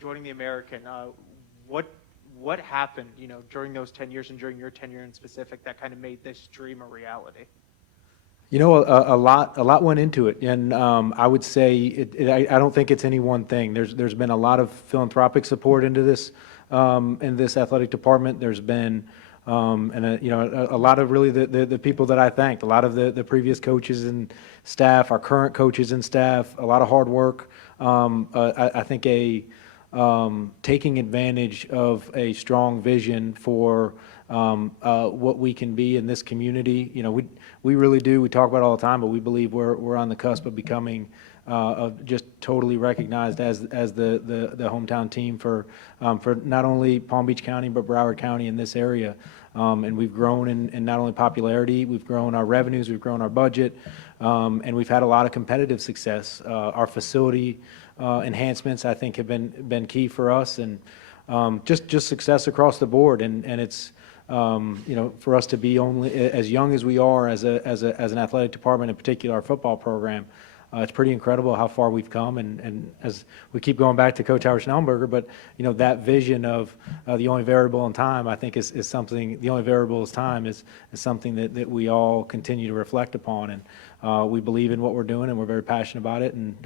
joining the American, what what happened, during those 10 years and during your tenure in specific that kind of made this dream a reality? A lot went into it, and I would say I don't think it's any one thing. There's been a lot of philanthropic support into this in this athletic department. There's been a lot of really the people that I thanked, a lot of the previous coaches and staff, our current coaches and staff, a lot of hard work. I think taking advantage of a strong vision for what we can be in this community. We really do. We talk about it all the time, but we believe we're on the cusp of becoming just totally recognized as the hometown team for not only Palm Beach County but Broward County in this area. And we've grown in not only popularity, we've grown our revenues, we've grown our budget, and we've had a lot of competitive success. Our facility enhancements, I think, have been key for us, and just success across the board. And it's for us to be only as young as we are as an athletic department, in particular our football program. It's pretty incredible how far we've come, and as we keep going back to Coach Howard Schnellenberger, but that vision of the only variable in time, I think, is something. The only variable is time is something that we all continue to reflect upon, and we believe in what we're doing, and we're very passionate about it. And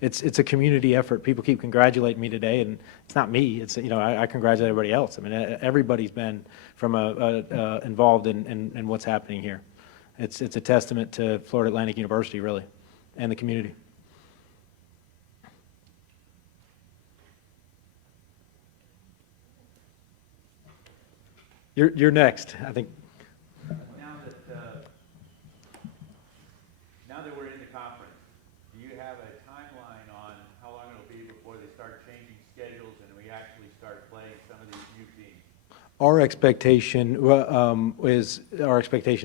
it's a community effort. People keep congratulating me today, and it's not me. It's I congratulate everybody else. I mean, everybody's been involved in what's happening here. It's a testament to Florida Atlantic University, really, and the community. You're next, I think. Now that we're in the conference, do you have a timeline on how long it'll be before they start changing schedules and we actually start playing some of these new teams? Our expectation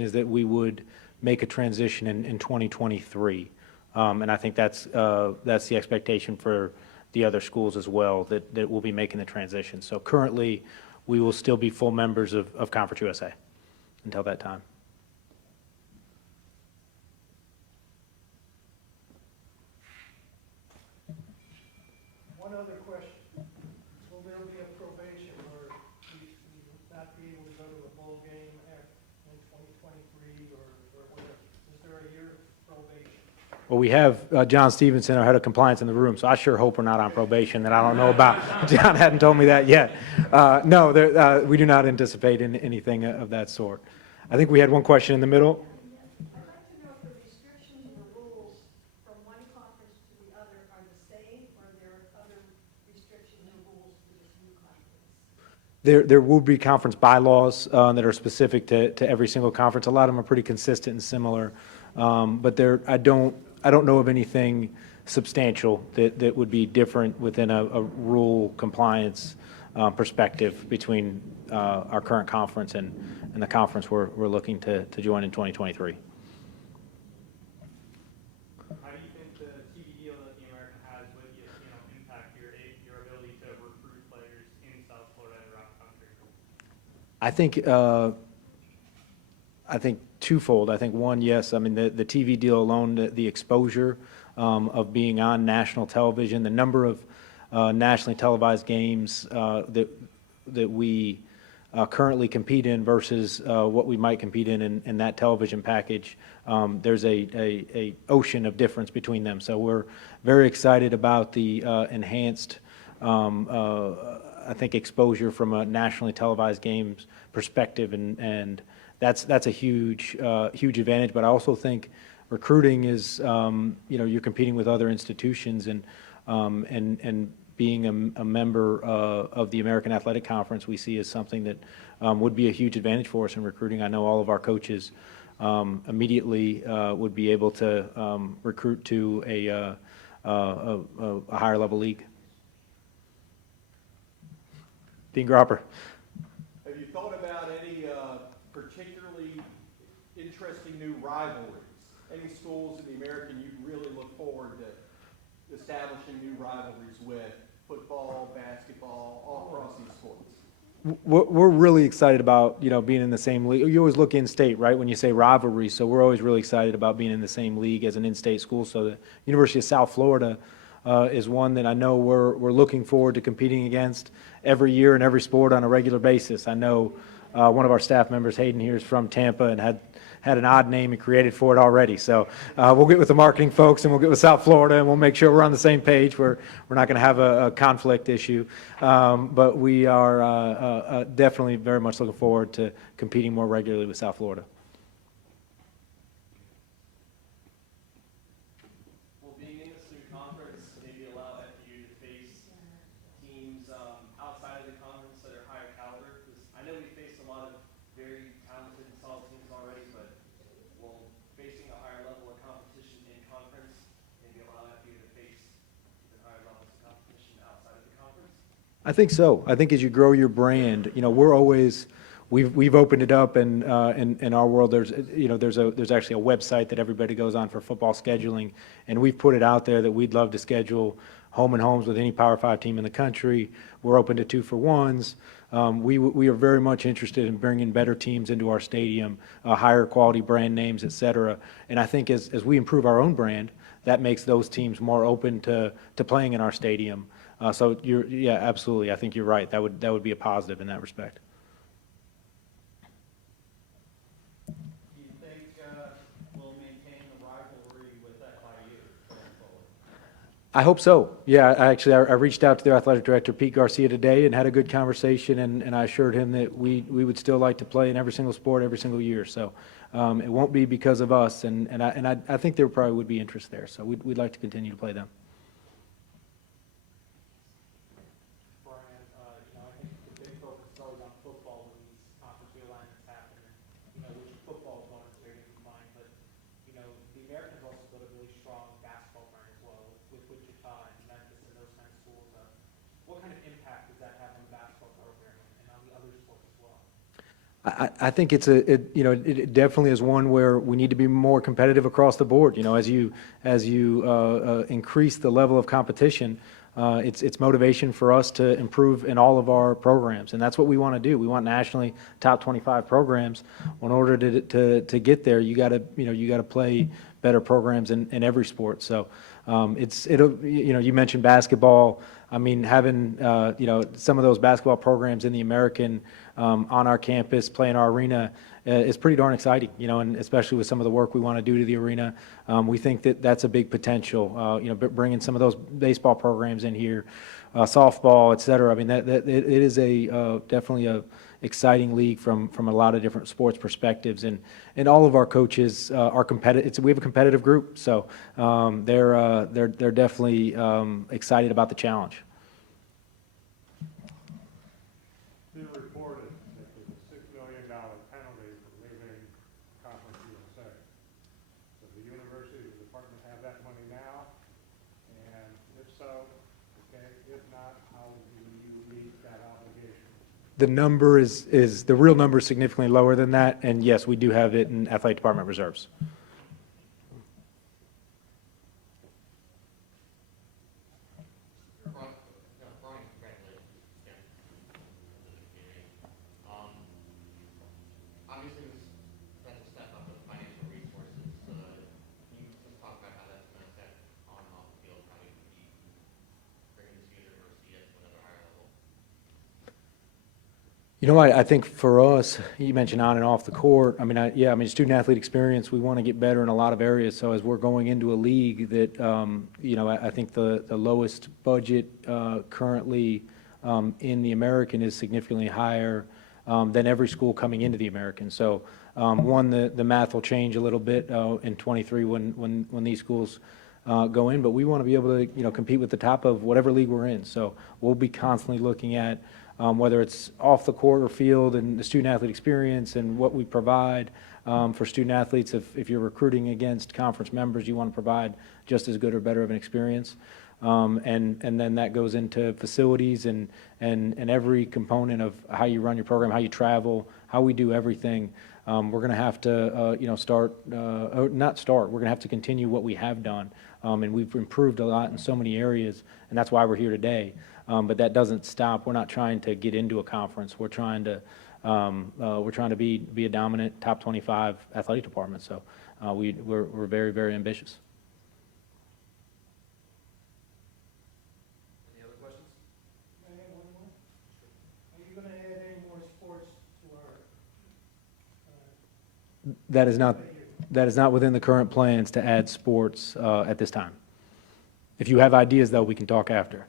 is that we would make a transition in 2023. And I think that's the expectation for the other schools as well, that we'll be making the transition. So currently, we will still be full members of Conference USA until that time. One other question. Will there be a probation where we not be able to go to a bowl game in 2023 or whatever? Is there a year probation? Well, we have John Stevenson, our head of compliance, in the room, so I sure hope we're not on probation that I don't know about. John hadn't told me that yet. No, we do not anticipate anything of that sort. I think we had one question in the middle. I'd like to know if the restrictions or rules from one conference to the other are the same, or there are other restrictions or rules for this new conference? There will be conference bylaws that are specific to every single conference. A lot of them are pretty consistent and similar, but I don't know of anything substantial that would be different within a rule compliance perspective between our current conference and the conference we're looking to join in 2023. How do you think the TV deal that the American has would impact your ability to recruit players in South Florida and around the country? I think twofold. I think one, yes. I mean, the TV deal alone, the exposure of being on national television, the number of nationally televised games that we currently compete in versus what we might compete in that television package. There's a ocean of difference between them. So we're very excited about the enhanced, I think, exposure from a nationally televised games perspective, and that's a huge advantage. But I also think recruiting is, you're competing with other institutions, and being a member of the American Athletic Conference, we see as something that would be a huge advantage for us in recruiting. I know all of our coaches immediately would be able to recruit to a higher level league. Dean Gropper. Have you thought about any particularly interesting new rivalries? Any schools in the American you really look forward to establishing new rivalries with? Football, basketball, all across these sports. We're really excited about being in the same league. You always look in-state, right, when you say rivalry. So we're always really excited about being in the same league as an in-state school. So the University of South Florida is one that I know we're looking forward to competing against every year in every sport on a regular basis. I know one of our staff members, Hayden here, is from Tampa and had an odd name and created for it already. So we'll get with the marketing folks and we'll get with South Florida and we'll make sure we're on the same page. We're not going to have a conflict issue. But we are definitely very much looking forward to competing more regularly with South Florida. Will being in this new conference maybe allow FAU to face teams outside of the conference that are higher caliber? Because I know we faced a lot of very talented and solid teams already, but will facing a higher level of competition in conference maybe allow FAU to face even higher levels of competition outside of the conference? I think so. I think as you grow your brand, we've opened it up, and in our world, there's actually a website that everybody goes on for football scheduling, and we've put it out there that we'd love to schedule home and homes with any Power 5 team in the country. We're open to 2-for-1s. We are very much interested in bringing better teams into our stadium, higher quality brand names, et cetera. And I think as we improve our own brand, that makes those teams more open to playing in our stadium. So yeah, absolutely. I think you're right. That would be a positive in that respect. Do you think we'll maintain the rivalry with FIU going forward? I hope so. Yeah, I reached out to their athletic director, Pete Garcia, today and had a good conversation, and I assured him that we would still like to play in every single sport every single year. So it won't be because of us, and I think there probably would be interest there. So we'd like to continue to play them. Brian, I think the big focus is always on football when these conference realignments happen, and, which football opponents are going to be fine, but, the Americans also built a really strong basketball brand as well with Wichita and Memphis and those kind of schools. What kind of impact does that have on the basketball program and on the other sports as well? I think it definitely is one where we need to be more competitive across the board. As you increase the level of competition, it's motivation for us to improve in all of our programs, and that's what we want to do. We want nationally top 25 programs. In order to get there, you got to play better programs in every sport. So you mentioned basketball. I mean, having some of those basketball programs in the American on our campus, playing our arena, is pretty darn exciting. And especially with some of the work we want to do to the arena, we think that that's a big potential. Bringing some of those baseball programs in here, softball, et cetera. I mean, it is definitely a exciting league from a lot of different sports perspectives, and all of our coaches are competitive. We have a competitive group, so they're definitely excited about the challenge. Been reported that there's a $6 million penalty for leaving Conference USA. So the university, the department have that money now, and if so, okay, if not, how do you meet that obligation? The number the real number is significantly lower than that, and yes, we do have it in athletic department reserves. Brian, congratulations again to the community. Obviously, that's a step up with financial resources. Can you just talk about how that's going to affect on and off the field, how you compete, bringing this university to another higher level? I think for us, you mentioned on and off the court. Student athlete experience, we want to get better in a lot of areas. So as we're going into a league that, I think the lowest budget currently in the American is significantly higher than every school coming into the American. So the math will change a little bit in 23 when these schools go in, but we want to be able to, compete with the top of whatever league we're in. So we'll be constantly looking at whether it's off the court or field and the student athlete experience and what we provide for student athletes. If you're recruiting against conference members, you want to provide just as good or better of an experience. And then that goes into facilities and every component of how you run your program, how you travel, how we do everything. We're going to have to, we're going to have to continue what we have done. And we've improved a lot in so many areas, and that's why we're here today. But that doesn't stop. We're not trying to get into a conference. We're trying to be a dominant top 25 athletic department. So we're very, very ambitious. That is not within the current plans to add sports at this time. If you have ideas, though, we can talk after.